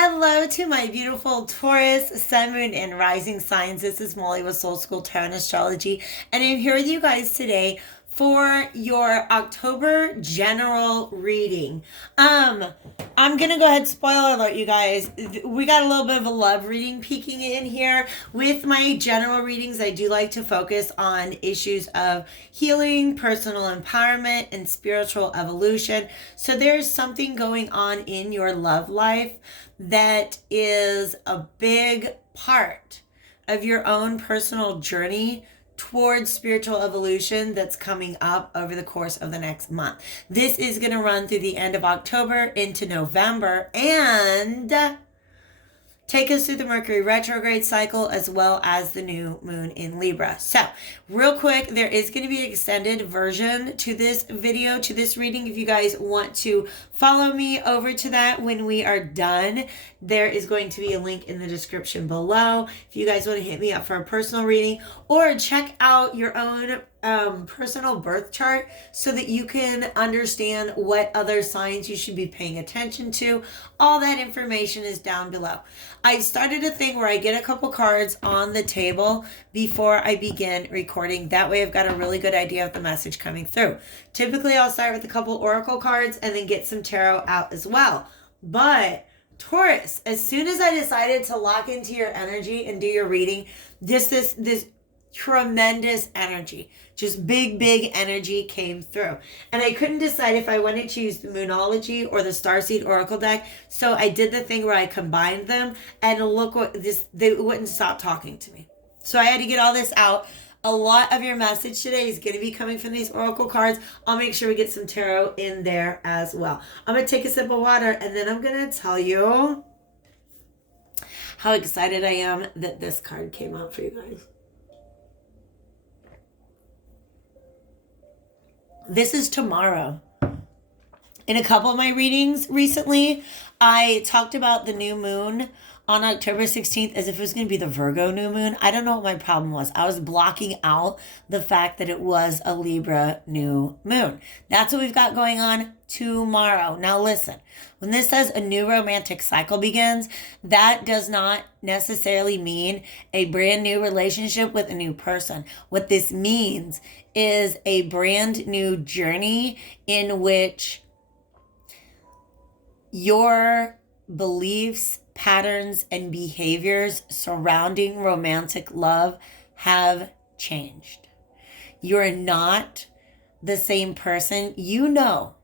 Hello to my beautiful Taurus, Sun, Moon, and Rising signs. This is Molly with Soul School Tarot and Astrology, and I'm here with you guys today for your October general reading. I'm gonna go ahead, spoiler alert, you guys. We got a little bit of a love reading peeking in here. With my general readings, I do like to focus on issues of healing, personal empowerment, and spiritual evolution. So there's something going on in your love life that is a big part of your own personal journey towards spiritual evolution that's coming up over the course of the next month. This is going to run through the end of October into November and take us through the Mercury retrograde cycle as well as the new moon in Libra. So, real quick, there is going to be an extended version to this video, to this reading. If you guys want to follow me over to that when we are done, there is going to be a link in the description below. If you guys want to hit me up for a personal reading or check out your own personal birth chart so that you can understand what other signs you should be paying attention to. All that information is down below. I've started a thing where I get a couple cards on the table before I begin recording. That way I've got a really good idea of the message coming through. Typically I'll start with a couple oracle cards and then get some tarot out as well. But Taurus, as soon as I decided to lock into your energy and do your reading, this tremendous energy, just big energy came through, and I couldn't decide if I wanted to use the Moonology or the Starseed Oracle deck, so I did the thing where I combined them, and look what they wouldn't stop talking to me, so I had to get all this out. A lot of your message today is going to be coming from these oracle cards. I'll make sure we get some tarot in there as well. I'm going to take a sip of water, and then I'm going to tell you how excited I am that this card came out for you guys. This is tomorrow. In a couple of my readings recently, I talked about the new moon on October 16th as if it was going to be the Virgo new moon. I don't know what my problem was. I was blocking out the fact that it was a Libra new moon. That's what we've got going on tomorrow. Now listen, when this says a new romantic cycle begins, that does not necessarily mean a brand new relationship with a new person. What this means is a brand new journey in which your beliefs, patterns, and behaviors surrounding romantic love have changed. You're not the same person. You know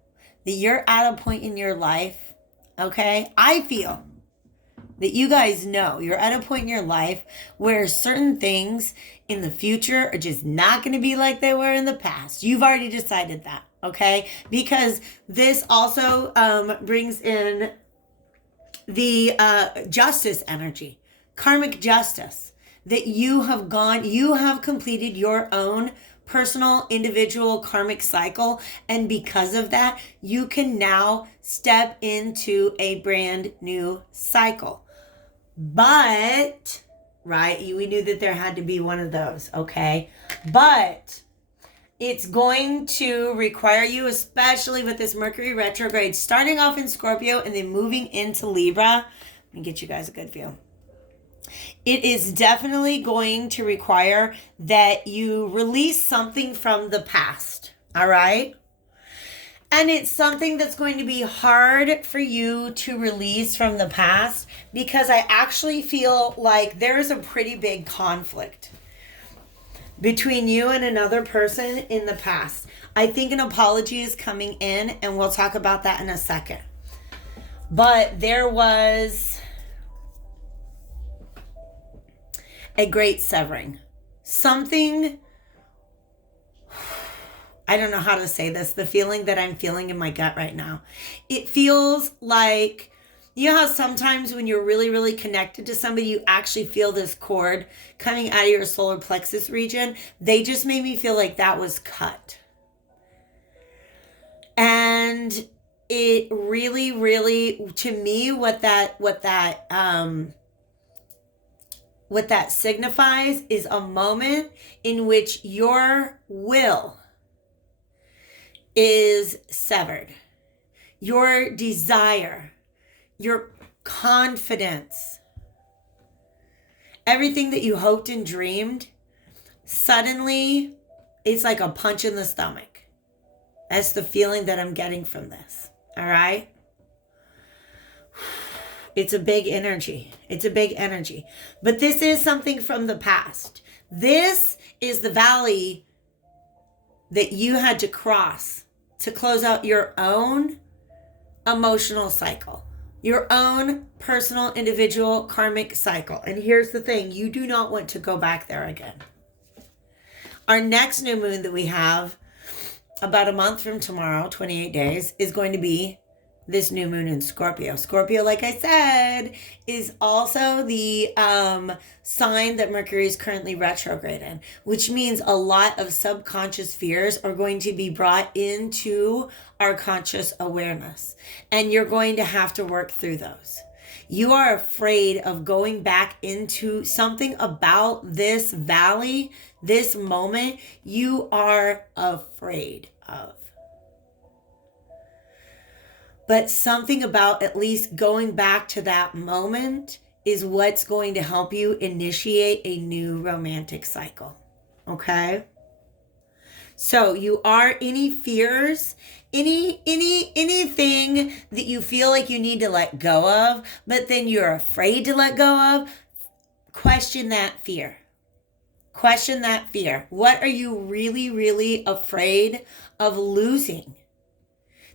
that you're at a point in your life, okay? I feel that you guys know you're at a point in your life where certain things in the future are just not going to be like they were in the past. You've already decided that, okay? Because this also brings in the justice energy, karmic justice, that you have completed your own personal individual karmic cycle, and because of that you can now step into a brand new cycle. But right, we knew that there had to be one of those, okay? But it's going to require you, especially with this Mercury retrograde starting off in Scorpio and then moving into Libra. Let me get you guys a good view. It is definitely going to require that you release something from the past, all right? And it's something that's going to be hard for you to release from the past because I actually feel like there's a pretty big conflict between you and another person in the past. I think an apology is coming in, and we'll talk about that in a second. But there was a great severing. Something, I don't know how to say this, the feeling that I'm feeling in my gut right now. It feels like, you know how sometimes when you're really connected to somebody, you actually feel this cord coming out of your solar plexus region? They just made me feel like that was cut. And it really, to me, what that signifies is a moment in which your will is severed. Your desire, your confidence. Everything that you hoped and dreamed, suddenly it's like a punch in the stomach. That's the feeling that I'm getting from this. All right? It's a big energy. It's a big energy. But this is something from the past. This is the valley that you had to cross to close out your own emotional cycle, your own personal, individual, karmic cycle. And here's the thing, you do not want to go back there again. Our next new moon that we have, about a month from tomorrow, 28 days, is going to be this new moon in Scorpio. Scorpio, like I said, is also the sign that Mercury is currently retrograde in, which means a lot of subconscious fears are going to be brought into our conscious awareness. And you're going to have to work through those. You are afraid of going back into something about this valley, this moment, you are afraid of. But something about at least going back to that moment is what's going to help you initiate a new romantic cycle. Okay? So you are any fears, anything that you feel like you need to let go of, but then you're afraid to let go of, question that fear. Question that fear. What are you really, really afraid of losing?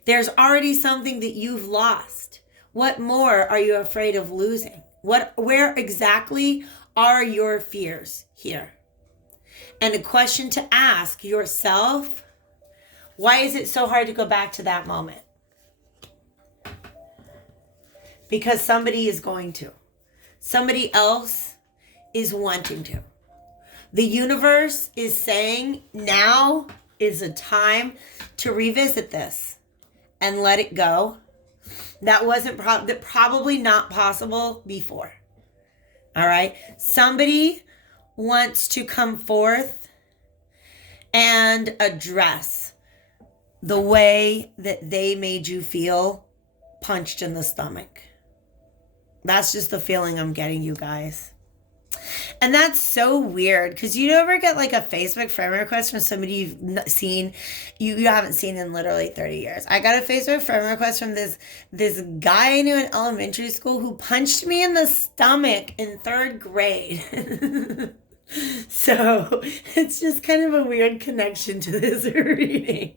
There's already something that you've lost. What more are you afraid of losing? Where exactly are your fears here? And a question to ask yourself, why is it so hard to go back to that moment? Because somebody is going to. Somebody else is wanting to. The universe is saying now is a time to revisit this and let it go. That wasn't probably not possible before. All right. Somebody wants to come forth and address the way that they made you feel punched in the stomach. That's just the feeling I'm getting, you guys. And that's so weird because you never get like a Facebook friend request from somebody you've seen, you haven't seen in literally 30 years. I got a Facebook friend request from this guy I knew in elementary school who punched me in the stomach in 3rd grade. So it's just kind of a weird connection to this reading.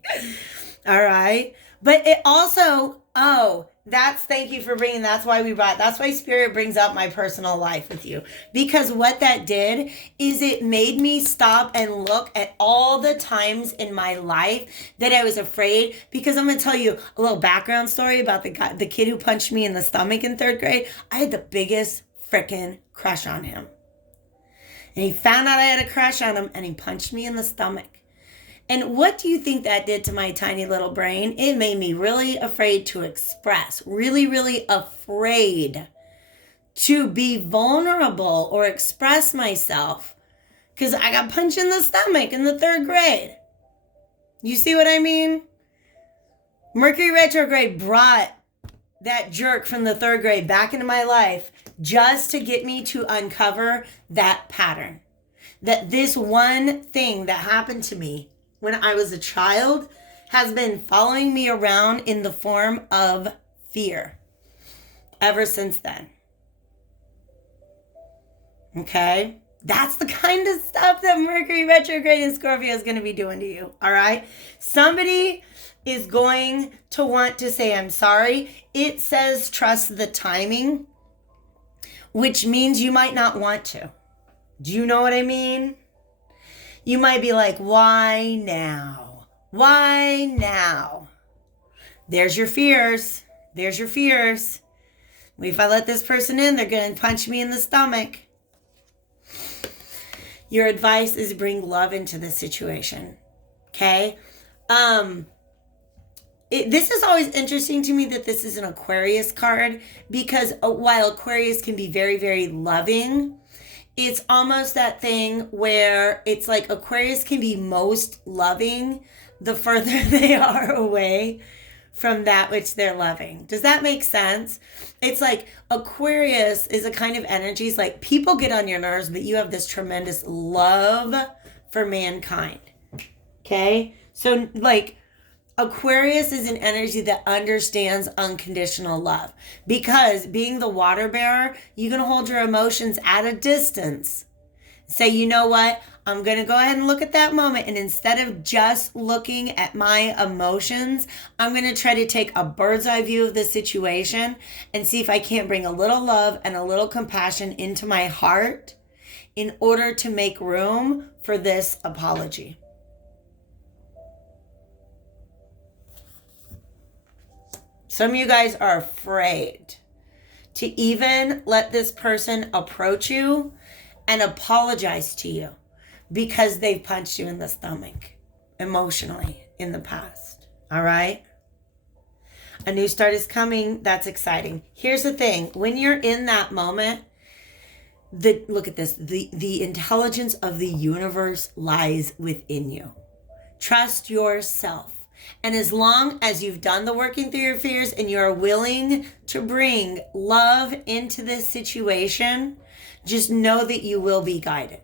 All right. But it also, thank you for bringing, that's why Spirit brings up my personal life with you. Because what that did is it made me stop and look at all the times in my life that I was afraid. Because I'm going to tell you a little background story about the kid who punched me in the stomach in 3rd grade. I had the biggest freaking crush on him. And he found out I had a crush on him and he punched me in the stomach. And what do you think that did to my tiny little brain? It made me really afraid to express, really, really afraid to be vulnerable or express myself because I got punched in the stomach in the 3rd grade. You see what I mean? Mercury retrograde brought that jerk from the 3rd grade back into my life just to get me to uncover that pattern. That this one thing that happened to me when I was a child has been following me around in the form of fear ever since then. Okay? That's the kind of stuff that Mercury retrograde in Scorpio is going to be doing to you. All right? Somebody is going to want to say, I'm sorry. It says trust the timing, which means you might not want to. Do you know what I mean? You might be like, why now? Why now? There's your fears. There's your fears. If I let this person in, they're going to punch me in the stomach. Your advice is bring love into the situation. Okay? This is always interesting to me that this is an Aquarius card because while Aquarius can be very, very loving, it's almost that thing where it's like Aquarius can be most loving the further they are away from that which they're loving. Does that make sense? It's like Aquarius is a kind of energy. It's like people get on your nerves, but you have this tremendous love for mankind. Okay? So like Aquarius is an energy that understands unconditional love, because being the water bearer, you can hold your emotions at a distance. Say, you know what? I'm going to go ahead and look at that moment. And instead of just looking at my emotions, I'm going to try to take a bird's eye view of the situation and see if I can't bring a little love and a little compassion into my heart in order to make room for this apology. Some of you guys are afraid to even let this person approach you and apologize to you because they've punched you in the stomach emotionally in the past. All right? A new start is coming. That's exciting. Here's the thing. When you're in that moment, look at this. The intelligence of the universe lies within you. Trust yourself. And as long as you've done the working through your fears and you're willing to bring love into this situation, just know that you will be guided.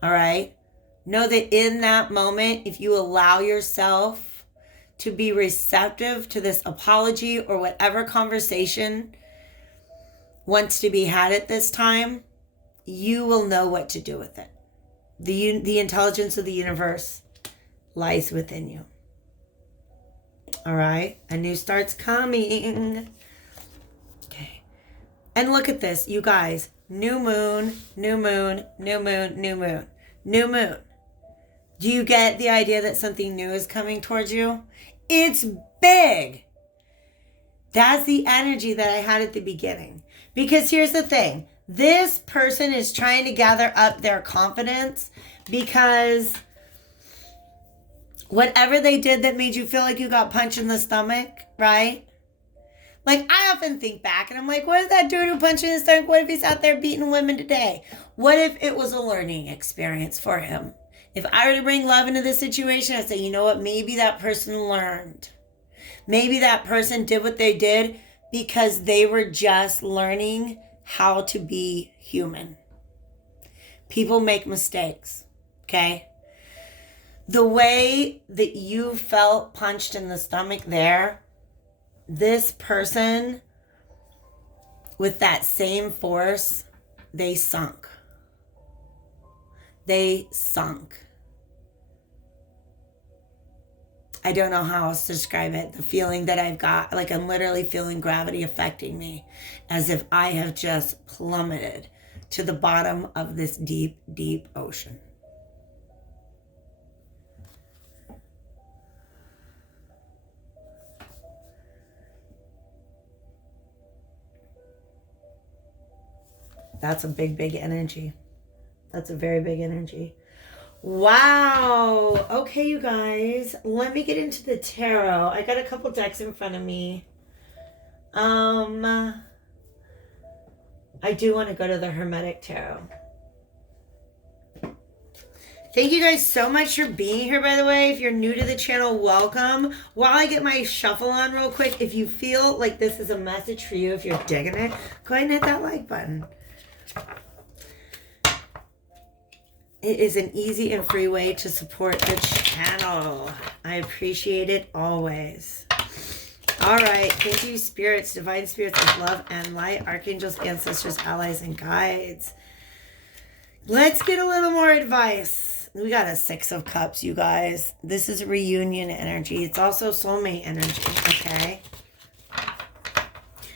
All right? Know that in that moment, if you allow yourself to be receptive to this apology or whatever conversation wants to be had at this time, you will know what to do with it. The intelligence of the universe lies within you. All right? A new start's coming. Okay. And look at this, you guys. New moon, new moon, new moon, new moon, new moon. Do you get the idea that something new is coming towards you? It's big. That's the energy that I had at the beginning. Because here's the thing. This person is trying to gather up their confidence because whatever they did that made you feel like you got punched in the stomach, right? Like, I often think back and I'm like, what is that dude who punched in the stomach? What if he's out there beating women today? What if it was a learning experience for him? If I were to bring love into this situation, I'd say, you know what? Maybe that person learned. Maybe that person did what they did because they were just learning how to be human. People make mistakes, okay? The way that you felt punched in the stomach there, this person, with that same force, they sunk. They sunk. I don't know how else to describe it. The feeling that I've got, like I'm literally feeling gravity affecting me, as if I have just plummeted to the bottom of this deep, deep ocean. That's a big, big energy. That's a very big energy. Wow. Okay, you guys. Let me get into the tarot. I got a couple decks in front of me. I do want to go to the Hermetic Tarot. Thank you guys so much for being here, by the way. If you're new to the channel, welcome. While I get my shuffle on real quick, if you feel like this is a message for you, if you're digging it, go ahead and hit that like button. It is an easy and free way to support the channel. I appreciate it always. All right. Thank you, spirits, divine spirits of love and light, archangels, ancestors, allies, and guides. Let's get a little more advice. We got a 6 of Cups, you guys. This is reunion energy. It's also soulmate energy, okay?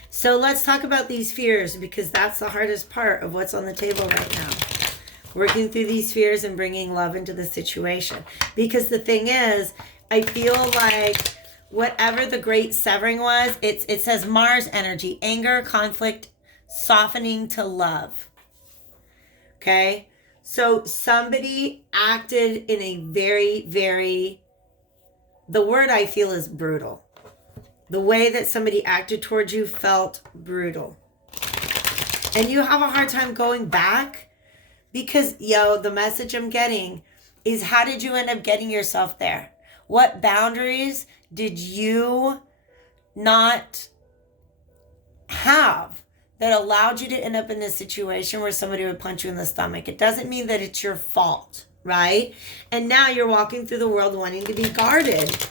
So let's talk about these fears, because that's the hardest part of what's on the table right now. Working through these fears and bringing love into the situation. Because the thing is, I feel like whatever the great severing was, it says Mars energy, anger, conflict, softening to love. Okay? So somebody acted in a very, very, the word I feel is brutal. The way that somebody acted towards you felt brutal. And you have a hard time going back because, the message I'm getting is, how did you end up getting yourself there? What boundaries did you not have that allowed you to end up in this situation where somebody would punch you in the stomach? It doesn't mean that it's your fault, right? And now you're walking through the world wanting to be guarded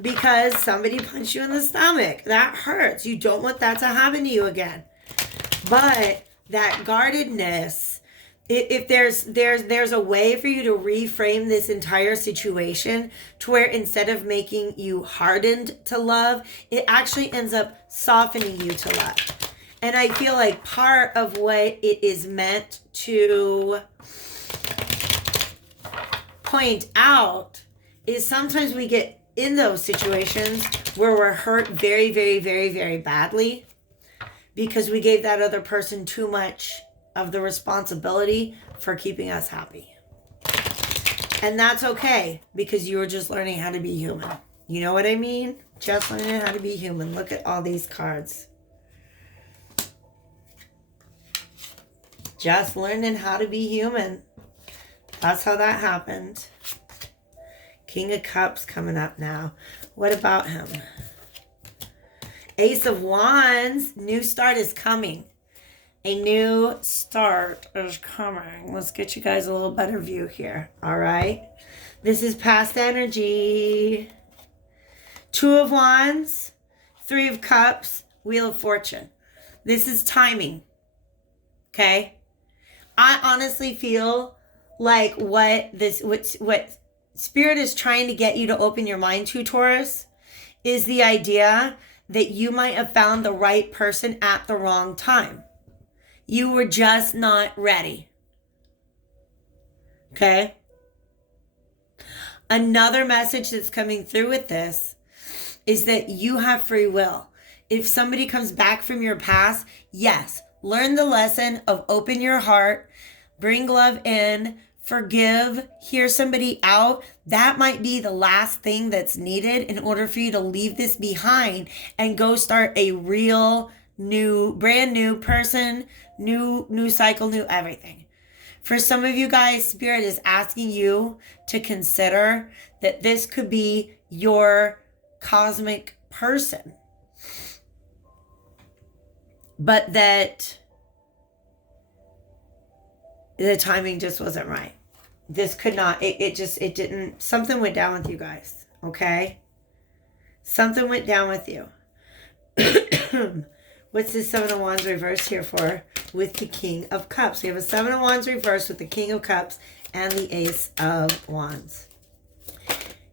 because somebody punched you in the stomach. That hurts. You don't want that to happen to you again. But that guardedness, if there's a way for you to reframe this entire situation to where instead of making you hardened to love, it actually ends up softening you to love. And I feel like part of what it is meant to point out is sometimes we get in those situations where we're hurt very, very, very, very badly because we gave that other person too much of the responsibility for keeping us happy. And that's okay because you were just learning how to be human. You know what I mean? Just learning how to be human. Look at all these cards. Just learning how to be human. That's how that happened. King of Cups coming up now. What about him? Ace of Wands. New start is coming. A new start is coming. Let's get you guys a little better view here. All right. This is past energy. Two of Wands. Three of Cups. Wheel of Fortune. This is timing. Okay. I honestly feel like what Spirit is trying to get you to open your mind to, Taurus, is the idea that you might have found the right person at the wrong time. You were just not ready. Okay? Another message that's coming through with this is that you have free will. If somebody comes back from your past, yes, learn the lesson of open your heart, bring love in, forgive, hear somebody out. That might be the last thing that's needed in order for you to leave this behind and go start a real new, brand new person, new cycle, new everything. For some of you guys, Spirit is asking you to consider that this could be your cosmic person. But that the timing just wasn't right. This could not, it didn't, something went down with you guys, okay? Something went down with you. What's this Seven of Wands reversed here for with the King of Cups? We have a Seven of Wands reversed with the King of Cups and the Ace of Wands.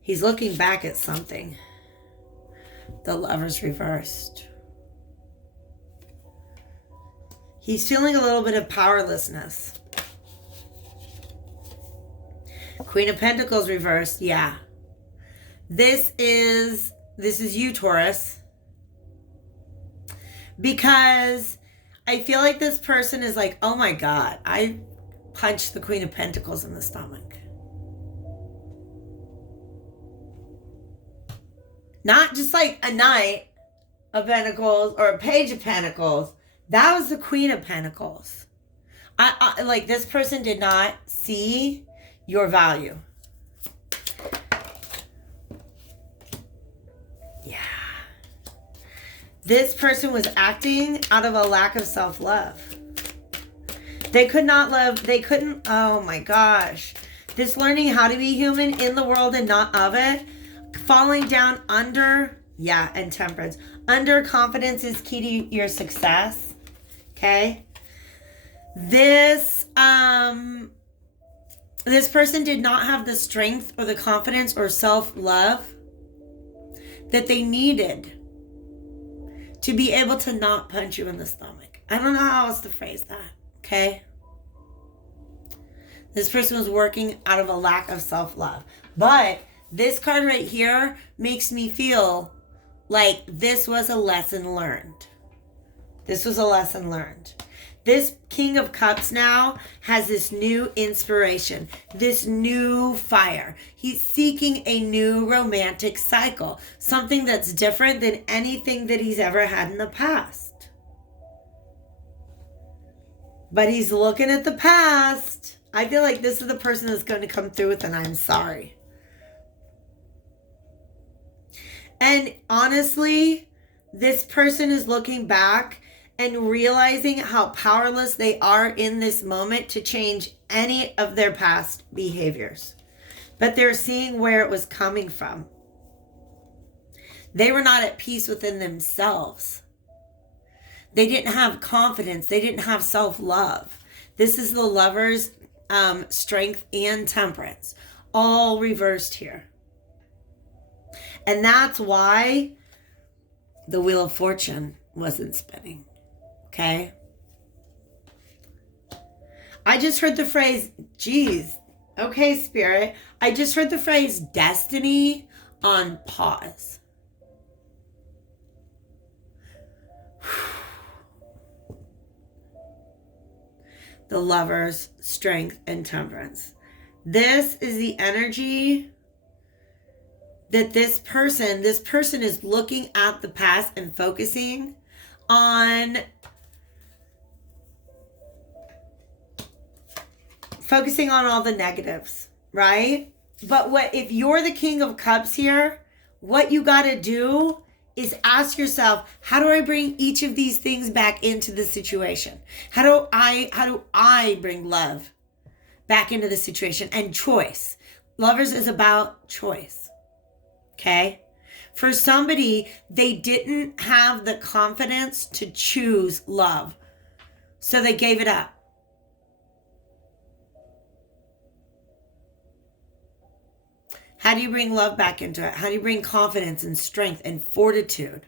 He's looking back at something. The Lover's reversed. He's feeling a little bit of powerlessness. Queen of Pentacles reversed. Yeah. This is you, Taurus. Because I feel like this person is like, oh my God, I punched the Queen of Pentacles in the stomach. Not just like a Knight of Pentacles or a Page of Pentacles. That was the Queen of Pentacles. I like, this person did not see your value. Yeah. This person was acting out of a lack of self-love. They could not love, they couldn't, oh my gosh. This learning how to be human in the world and not of it, falling down under, yeah, and temperance. Under confidence is key to your success. Okay. This person did not have the strength or the confidence or self-love that they needed to be able to not punch you in the stomach. I don't know how else to phrase that. Okay. This person was working out of a lack of self-love. But this card right here makes me feel like this was a lesson learned. This was a lesson learned. This King of Cups now has this new inspiration, this new fire. He's seeking a new romantic cycle, something that's different than anything that he's ever had in the past. But he's looking at the past. I feel like this is the person that's going to come through with an I'm sorry. And honestly, this person is looking back and realizing how powerless they are in this moment to change any of their past behaviors. But they're seeing where it was coming from. They were not at peace within themselves. They didn't have confidence. They didn't have self-love. This is the Lover's strength and temperance, all reversed here. And that's why the Wheel of Fortune wasn't spinning. Okay? I just heard the phrase, geez, okay, Spirit. I just heard the phrase destiny on pause. The Lover's strength and temperance. This is the energy that this person is looking at the past and focusing on all the negatives, right? But if you're the King of Cups here, what you got to do is ask yourself, how do I bring each of these things back into the situation? How do I bring love back into the situation? And choice. Lovers is about choice. Okay? For somebody, they didn't have the confidence to choose love. So they gave it up. How do you bring love back into it? How do you bring confidence and strength and fortitude?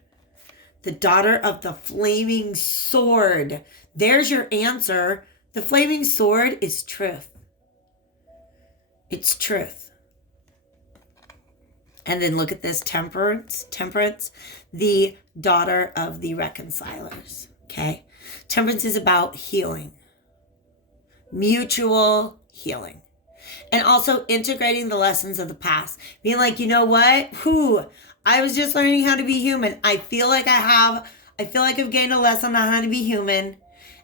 The daughter of the flaming sword. There's your answer. The flaming sword is truth. It's truth. And then look at this temperance, the daughter of the reconcilers. Okay? Temperance is about healing. Mutual healing. And also integrating the lessons of the past. Being like, you know what? I was just learning how to be human. I feel like I've gained a lesson on how to be human.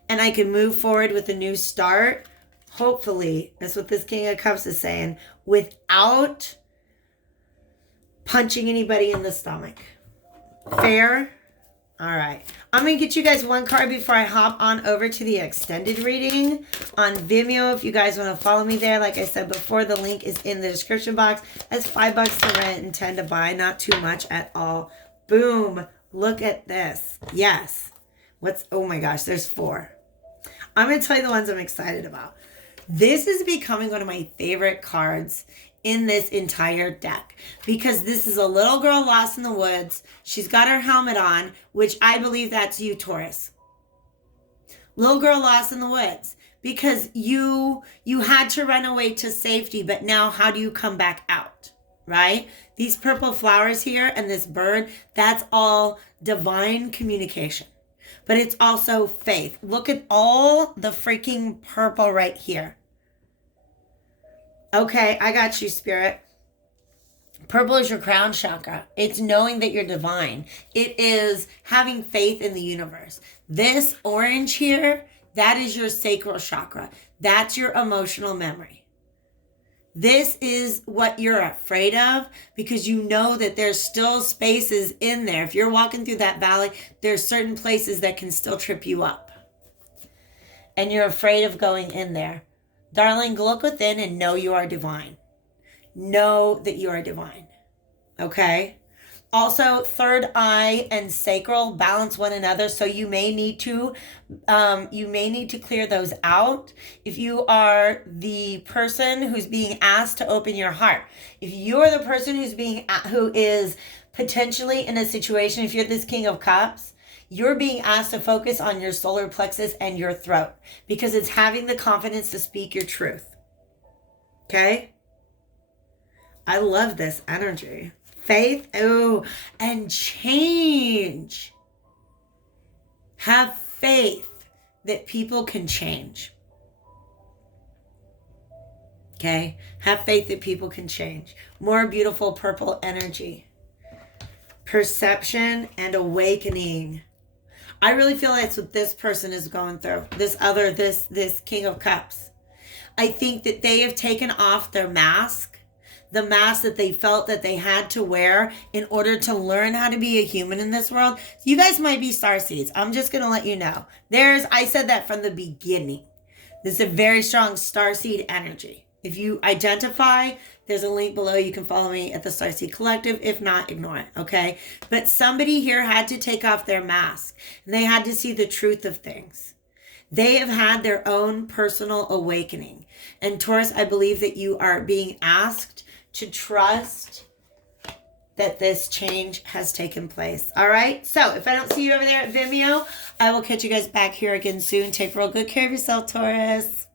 And I can move forward with a new start. Hopefully, that's what this King of Cups is saying. Without punching anybody in the stomach. Fair? All right. I'm going to get you guys one card before I hop on over to the extended reading on Vimeo. If you guys want to follow me there, like I said before, the link is in the description box. That's $5 to rent and 10 to buy. Not too much at all. Boom. Look at this. Yes. Oh my gosh, there's 4. I'm going to tell you the ones I'm excited about. This is becoming one of my favorite cards in this entire deck, because this is a little girl lost in the woods. She's got her helmet on, which I believe that's you, Taurus. Little girl lost in the woods because you had to run away to safety, but now how do you come back out, right? These purple flowers here and this bird, that's all divine communication. But it's also faith. Look at all the freaking purple right here. Okay, I got you, Spirit. Purple is your crown chakra. It's knowing that you're divine. It is having faith in the universe. This orange here, that is your sacral chakra. That's your emotional memory. This is what you're afraid of because you know that there's still spaces in there. If you're walking through that valley, there's certain places that can still trip you up. And you're afraid of going in there. Darling, look within and know you are divine. Know that you are divine. Okay? Also, third eye and sacral balance one another, so you may need to clear those out. If you are the person who's being asked to open your heart, if you're the person who is potentially in a situation, if you're this King of Cups, you're being asked to focus on your solar plexus and your throat because it's having the confidence to speak your truth. Okay? I love this energy. Faith, and change. Have faith that people can change. Okay? Have faith that people can change. More beautiful purple energy. Perception and awakening. I really feel that's what this person is going through. This King of Cups. I think that they have taken off their mask. the mask that they felt that they had to wear in order to learn how to be a human in this world. You guys might be starseeds. I'm just going to let you know. I said that from the beginning. This is a very strong starseed energy. If you identify, there's a link below. You can follow me at the Starseed Collective. If not, ignore it, okay? But somebody here had to take off their mask, and they had to see the truth of things. They have had their own personal awakening. And Taurus, I believe that you are being asked to trust that this change has taken place. All right? So if I don't see you over there at Vimeo, I will catch you guys back here again soon. Take real good care of yourself, Taurus.